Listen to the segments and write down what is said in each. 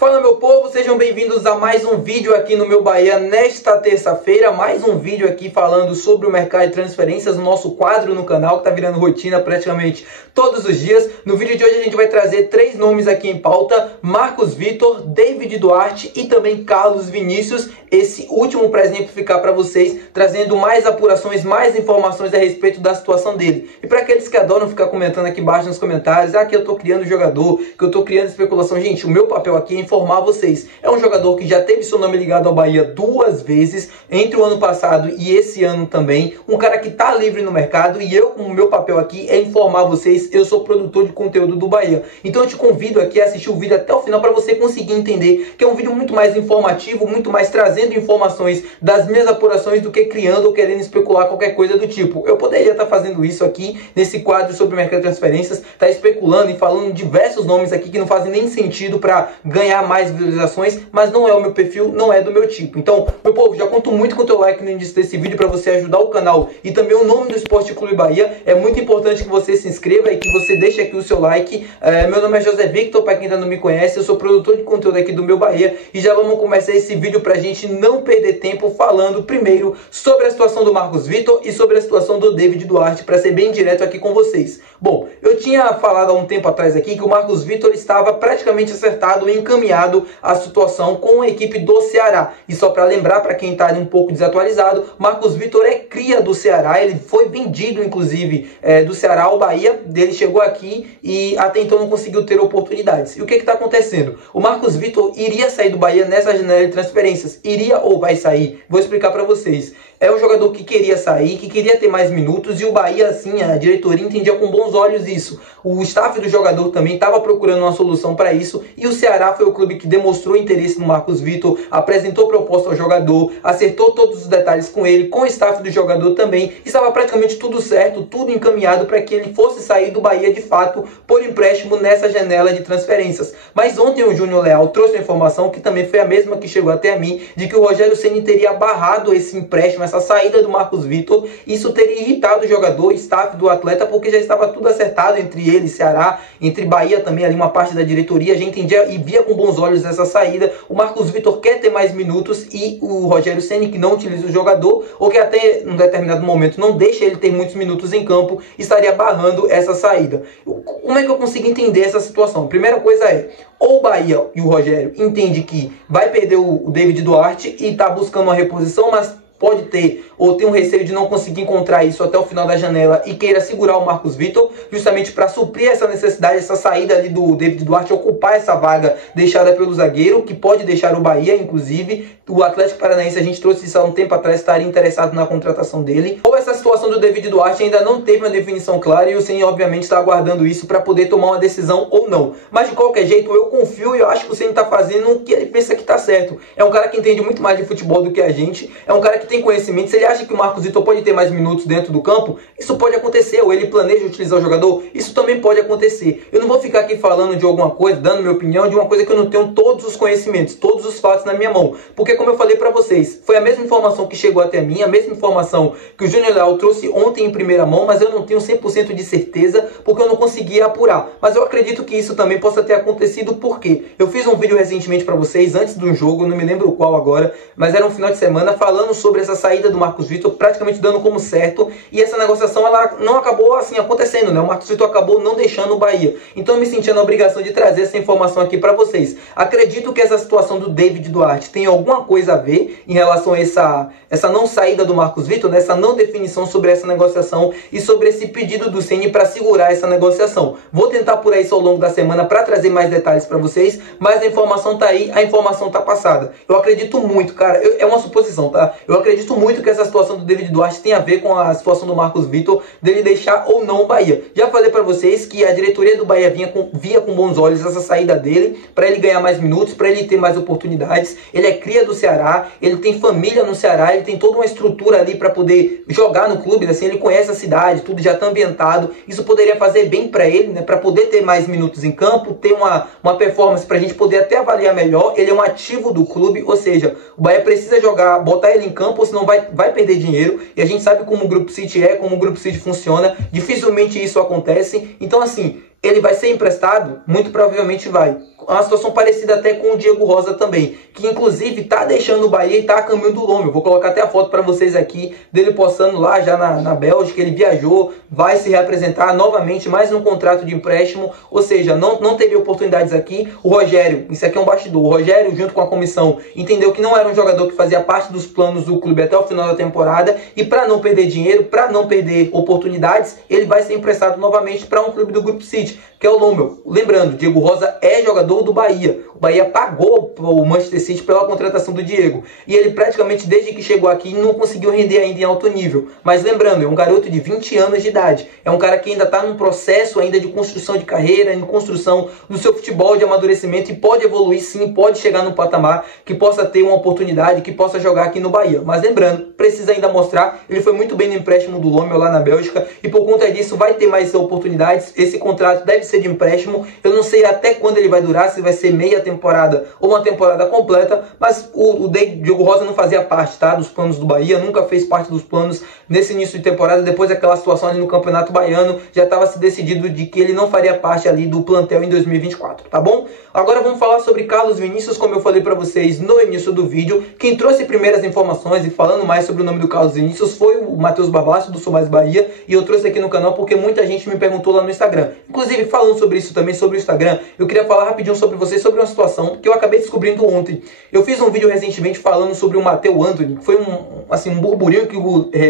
Fala meu povo, sejam bem-vindos a mais um vídeo aqui no meu Bahia nesta terça-feira. Mais um vídeo aqui falando sobre o mercado de transferências, o nosso quadro no canal que tá virando rotina praticamente todos os dias. No vídeo de hoje a gente vai trazer três nomes aqui em pauta: Marcos Vitor, David Duarte e também Carlos Vinícius. Esse último para exemplificar para vocês, trazendo mais apurações, mais informações a respeito da situação dele. E para aqueles que adoram ficar comentando aqui embaixo nos comentários, que eu tô criando jogador, que eu tô criando especulação. Gente, o meu papel aqui é informar vocês. É um jogador que já teve seu nome ligado ao Bahia duas vezes, entre o ano passado e esse ano também. Um cara que tá livre no mercado e eu, com o meu papel aqui, é informar vocês. Eu sou produtor de conteúdo do Bahia. Então eu te convido aqui a assistir o vídeo até o final para você conseguir entender que é um vídeo muito mais informativo, muito mais trazendo informações das minhas apurações do que criando ou querendo especular qualquer coisa do tipo. Eu poderia estar fazendo isso aqui nesse quadro sobre o mercado de transferências, tá especulando e falando diversos nomes aqui que não fazem nem sentido para ganhar mais visualizações, mas não é o meu perfil, não é do meu tipo. Então, meu povo, já conto muito com o teu like no início desse vídeo para você ajudar o canal e também o nome do Esporte Clube Bahia. É muito importante que você se inscreva e que você deixe aqui o seu like. Meu nome é José Victor, para quem ainda não me conhece, eu sou produtor de conteúdo aqui do meu Bahia e já vamos começar esse vídeo pra gente não perder tempo falando primeiro sobre a situação do Marcos Vitor e sobre a situação do David Duarte, para ser bem direto aqui com vocês. Bom, eu tinha falado há um tempo atrás aqui que o Marcos Vitor estava praticamente acertado e encaminhado à situação com a equipe do Ceará. E só para lembrar, para quem está um pouco desatualizado, Marcos Vitor é cria do Ceará, ele foi vendido inclusive do Ceará ao Bahia, ele chegou aqui e até então não conseguiu ter oportunidades. E o que está acontecendo? O Marcos Vitor iria sair do Bahia nessa janela de transferências, iria ou vai sair? Vou explicar para vocês. É um jogador que queria sair, que queria ter mais minutos, e o Bahia, assim, a diretoria entendia com bons olhos isso. O staff do jogador também estava procurando uma solução para isso, e o Ceará foi o clube que demonstrou interesse no Marcos Vitor, apresentou proposta ao jogador, acertou todos os detalhes com ele, com o staff do jogador também, e estava praticamente tudo certo, tudo encaminhado para que ele fosse sair do Bahia de fato por empréstimo nessa janela de transferências. Mas ontem o Júnior Leal trouxe uma informação que também foi a mesma que chegou até a mim, de que o Rogério Ceni teria barrado esse empréstimo, essa saída do Marcos Vitor. Isso teria irritado o jogador, staff do atleta, porque já estava tudo acertado entre ele, Ceará, entre Bahia também, ali uma parte da diretoria, a gente entendia e via com bons olhos essa saída. O Marcos Vitor quer ter mais minutos e o Rogério Ceni, que não utiliza o jogador, ou que até em um determinado momento não deixa ele ter muitos minutos em campo, estaria barrando essa saída. Como é que eu consigo entender essa situação? Primeira coisa é, ou o Bahia e o Rogério entende que vai perder o David Duarte e está buscando uma reposição, mas pode ter, ou tem um receio de não conseguir encontrar isso até o final da janela e queira segurar o Marcos Vitor, justamente para suprir essa necessidade, essa saída ali do David Duarte, ocupar essa vaga deixada pelo zagueiro, que pode deixar o Bahia, inclusive. O Atlético Paranaense, a gente trouxe isso há um tempo atrás, estaria interessado na contratação dele. Ou essa situação do David Duarte ainda não teve uma definição clara e o Ceni obviamente está aguardando isso para poder tomar uma decisão ou não. Mas de qualquer jeito, eu confio e eu acho que o Ceni está fazendo o que ele pensa que está certo. É um cara que entende muito mais de futebol do que a gente, é um cara que tem conhecimento. Se ele acha que o Marcos Vitor pode ter mais minutos dentro do campo, isso pode acontecer. Ou ele planeja utilizar o jogador, isso também pode acontecer. Eu não vou ficar aqui falando de alguma coisa, dando minha opinião de uma coisa que eu não tenho todos os conhecimentos, todos os fatos na minha mão. Porque, como eu falei para vocês, foi a mesma informação que chegou até mim, a mesma informação que o Júnior Leal trouxe ontem em primeira mão, mas eu não tenho 100% de certeza, porque eu não conseguia apurar. Mas eu acredito que isso também possa ter acontecido, porque eu fiz um vídeo recentemente para vocês, antes de um jogo, não me lembro qual agora, mas era um final de semana, falando sobre essa saída do Marcos Vitor, praticamente dando como certo, e essa negociação ela não acabou assim acontecendo, né? O Marcos Vitor acabou não deixando o Bahia. Então eu me senti na obrigação de trazer essa informação aqui para vocês. Acredito que essa situação do David Duarte tem alguma coisa a ver em relação a essa não saída do Marcos Vitor, né? Essa não definição sobre essa negociação e sobre esse pedido do Ceni para segurar essa negociação. Vou tentar por isso ao longo da semana para trazer mais detalhes para vocês, mas a informação tá aí, a informação tá passada. Eu acredito muito, cara, é uma suposição, tá? Eu acredito muito que essa situação do David Duarte tem a ver com a situação do Marcos Vitor, dele deixar ou não o Bahia. Já falei para vocês que a diretoria do Bahia via com bons olhos essa saída dele, para ele ganhar mais minutos, para ele ter mais oportunidades. Ele é cria do Ceará, ele tem família no Ceará, ele tem toda uma estrutura ali para poder jogar no clube, assim, ele conhece a cidade, tudo já está ambientado. Isso poderia fazer bem para ele, né, para poder ter mais minutos em campo, ter uma performance para a gente poder até avaliar melhor. Ele é um ativo do clube, ou seja, o Bahia precisa jogar, botar ele em campo, senão vai perder dinheiro. E a gente sabe como o Grupo City é, como o Grupo City funciona, dificilmente isso acontece. Então, assim, Ele vai ser emprestado? Muito provavelmente vai. Uma situação parecida até com o Diego Rosa também, que inclusive tá deixando o Bahia e tá a caminho do Lomé. Vou colocar até a foto para vocês aqui dele postando lá já na Bélgica. Ele viajou, vai se reapresentar novamente, mais um contrato de empréstimo, ou seja, não teria oportunidades aqui. O Rogério, isso aqui é um bastidor, o Rogério junto com a comissão entendeu que não era um jogador que fazia parte dos planos do clube até o final da temporada, e para não perder dinheiro, para não perder oportunidades, ele vai ser emprestado novamente para um clube do Grupo City, que é o Lomé. Lembrando, Diego Rosa é jogador do Bahia. O Bahia pagou o Manchester City pela contratação do Diego. E ele praticamente, desde que chegou aqui, não conseguiu render ainda em alto nível. Mas lembrando, é um garoto de 20 anos de idade. É um cara que ainda está num processo ainda de construção de carreira, em construção do seu futebol, de amadurecimento, e pode evoluir sim, pode chegar no patamar que possa ter uma oportunidade, que possa jogar aqui no Bahia. Mas lembrando, precisa ainda mostrar, ele foi muito bem no empréstimo do Lomé lá na Bélgica, e por conta disso vai ter mais oportunidades. Esse contrato deve ser de empréstimo. Eu não sei até quando ele vai durar, se vai ser meia temporada ou uma temporada completa, mas o Diego Rosa não fazia parte, tá, dos planos do Bahia, nunca fez parte dos planos nesse início de temporada. Depois daquela situação ali no Campeonato Baiano, já estava se decidido de que ele não faria parte ali do plantel em 2024, tá bom? Agora vamos falar sobre Carlos Vinícius. Como eu falei para vocês no início do vídeo, quem trouxe primeiras informações e falando mais sobre o nome do Carlos Vinícius foi o Matheus Barbassi do Sou Mais Bahia, e eu trouxe aqui no canal porque muita gente me perguntou lá no Instagram. Inclusive, falando sobre isso também, sobre o Instagram, eu queria falar rapidinho sobre vocês, sobre uma situação que eu acabei descobrindo ontem. Eu fiz um vídeo recentemente falando sobre o Matheus Anthony, que foi um burburinho que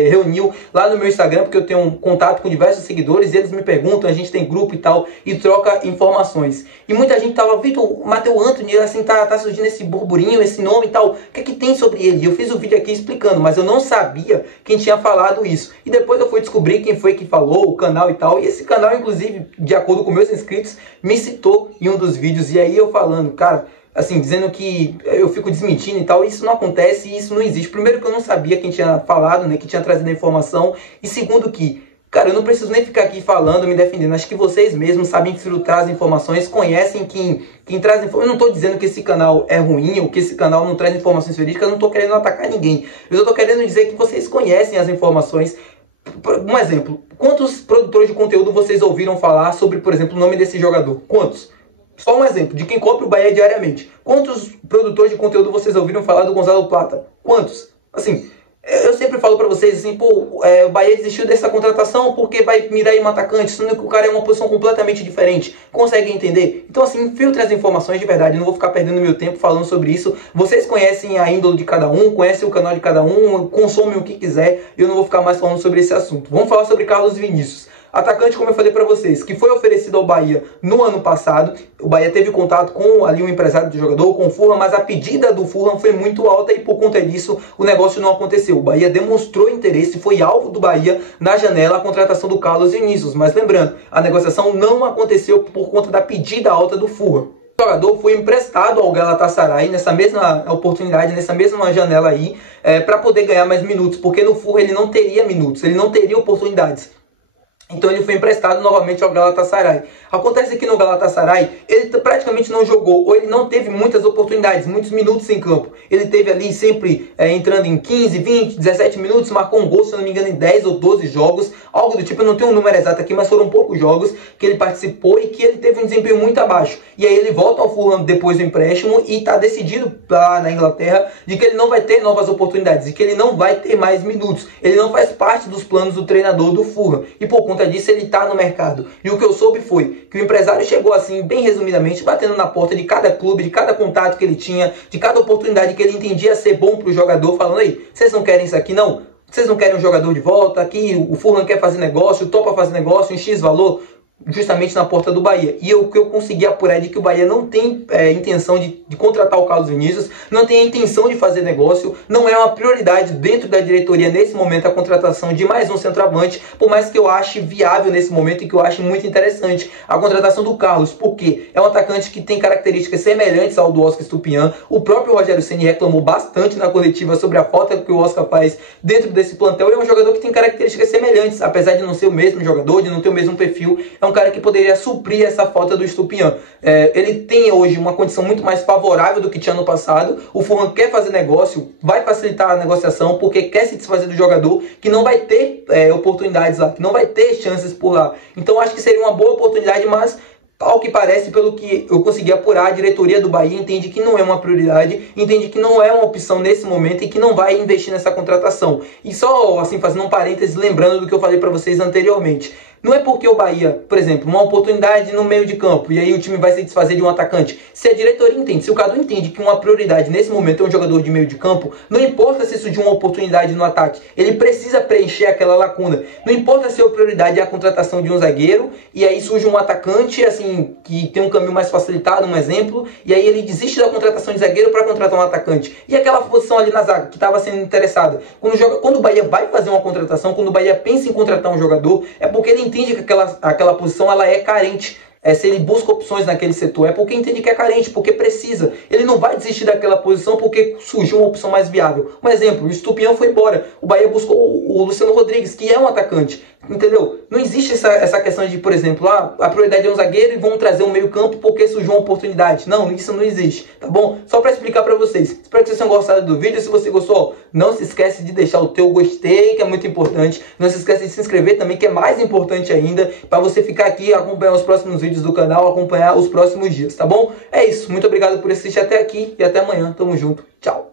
reuniu lá no meu Instagram, porque eu tenho um contato com diversos seguidores, e eles me perguntam, a gente tem grupo e tal, e troca informações. E muita gente tava, Vitor, o Matheus Anthony, assim, tá surgindo esse burburinho, esse nome e tal, o que é que tem sobre ele? E eu fiz um vídeo aqui explicando, mas eu não sabia quem tinha falado isso. E depois eu fui descobrir quem foi que falou, o canal e tal, e esse canal, inclusive, de acordo com meus inscritos, me citou em um dos vídeos. E aí eu falando, cara, assim, dizendo que eu fico desmentindo e tal, isso não acontece e isso não existe. Primeiro que eu não sabia quem tinha falado, né, que tinha trazido a informação, e segundo que, cara, eu não preciso nem ficar aqui falando, me defendendo. Acho que vocês mesmos sabem filtrar as informações, conhecem quem traz informações. Eu não estou dizendo que esse canal é ruim ou que esse canal não traz informações verídicas, eu não estou querendo atacar ninguém. Eu só estou querendo dizer que vocês conhecem as informações. Um exemplo, quantos produtores de conteúdo vocês ouviram falar sobre, por exemplo, o nome desse jogador? Quantos? Só um exemplo, de quem compra o Bahia diariamente. Quantos produtores de conteúdo vocês ouviram falar do Gonzalo Plata? Quantos? Assim, eu sempre falo pra vocês assim, pô, o Bahia desistiu dessa contratação porque vai mirar em um atacante, sendo que o cara é uma posição completamente diferente. Consegue entender? Então assim, filtre as informações de verdade, não vou ficar perdendo meu tempo falando sobre isso. Vocês conhecem a índole de cada um, conhecem o canal de cada um, consomem o que quiser, eu não vou ficar mais falando sobre esse assunto. Vamos falar sobre Carlos Vinícius. Atacante, como eu falei para vocês, que foi oferecido ao Bahia no ano passado. O Bahia teve contato com ali um empresário do jogador, com o Fulham, mas a pedida do Fulham foi muito alta e por conta disso o negócio não aconteceu. O Bahia demonstrou interesse, foi alvo do Bahia na janela a contratação do Carlos Vinícius. Mas lembrando, a negociação não aconteceu por conta da pedida alta do Fulham. O jogador foi emprestado ao Galatasaray nessa mesma oportunidade, nessa mesma janela aí, para poder ganhar mais minutos, porque no Fulham ele não teria minutos, ele não teria oportunidades. Então ele foi emprestado novamente ao Galatasaray. Acontece que no Galatasaray ele praticamente não jogou, ou ele não teve muitas oportunidades, muitos minutos em campo. Ele teve ali sempre entrando em 15, 20, 17 minutos, marcou um gol, se não me engano, em 10 ou 12 jogos, algo do tipo. Eu não tenho um número exato aqui, mas foram poucos jogos que ele participou e que ele teve um desempenho muito abaixo. E aí ele volta ao Fulham depois do empréstimo e está decidido lá na Inglaterra de que ele não vai ter novas oportunidades, de que ele não vai ter mais minutos. Ele não faz parte dos planos do treinador do Fulham. E por conta disso ele está no mercado. E o que eu soube foi que o empresário chegou assim, bem resumidamente, batendo na porta de cada clube, de cada contato que ele tinha, de cada oportunidade que ele entendia ser bom para o jogador, falando: aí, vocês não querem isso aqui não? Vocês não querem um jogador de volta? Aqui o Fulham quer fazer negócio, topa fazer negócio em X valor, justamente na porta do Bahia. E o que eu consegui apurar é de que o Bahia não tem intenção de contratar o Carlos Vinícius, não tem a intenção de fazer negócio, não é uma prioridade dentro da diretoria nesse momento a contratação de mais um centroavante, por mais que eu ache viável nesse momento e que eu ache muito interessante a contratação do Carlos, porque é um atacante que tem características semelhantes ao do Oscar Estupiñán. O próprio Rogério Ceni reclamou bastante na coletiva sobre a falta que o Oscar faz dentro desse plantel. É um jogador que tem características semelhantes, apesar de não ser o mesmo jogador, de não ter o mesmo perfil. É um cara que poderia suprir essa falta do Estupiñán. Ele tem hoje uma condição muito mais favorável do que tinha no passado. O Fulham quer fazer negócio, vai facilitar a negociação, porque quer se desfazer do jogador, que não vai ter oportunidades lá, que não vai ter chances por lá. Então acho que seria uma boa oportunidade, mas ao que parece, pelo que eu consegui apurar, a diretoria do Bahia entende que não é uma prioridade, entende que não é uma opção nesse momento e que não vai investir nessa contratação. E só assim, fazendo um parênteses, lembrando do que eu falei para vocês anteriormente. Não é porque o Bahia, por exemplo, uma oportunidade no meio de campo e aí o time vai se desfazer de um atacante. Se a diretoria entende, se o Cadu entende que uma prioridade nesse momento é um jogador de meio de campo, não importa se surgir uma oportunidade no ataque, ele precisa preencher aquela lacuna. Não importa se a prioridade é a contratação de um zagueiro e aí surge um atacante assim que tem um caminho mais facilitado, um exemplo, e aí ele desiste da contratação de zagueiro para contratar um atacante. E aquela posição ali na zaga que estava sendo interessada. Quando o Bahia vai fazer uma contratação, quando o Bahia pensa em contratar um jogador, é porque ele entende que aquela posição ela é carente. Se ele busca opções naquele setor, é porque entende que é carente, porque precisa. Ele não vai desistir daquela posição porque surgiu uma opção mais viável. Um exemplo, o Estupiñán foi embora. O Bahia buscou o Luciano Rodrigues, que é um atacante. Entendeu? Não existe essa questão de, por exemplo, a prioridade é um zagueiro e vão trazer um meio campo porque surgiu uma oportunidade. Não, isso não existe, tá bom? Só para explicar para vocês. Espero que vocês tenham gostado do vídeo. Se você gostou, não se esquece de deixar o teu gostei, que é muito importante. Não se esquece de se inscrever também, que é mais importante ainda, para você ficar aqui e acompanhar os próximos vídeos do canal, acompanhar os próximos dias, tá bom? É isso. Muito obrigado por assistir até aqui e até amanhã. Tamo junto. Tchau.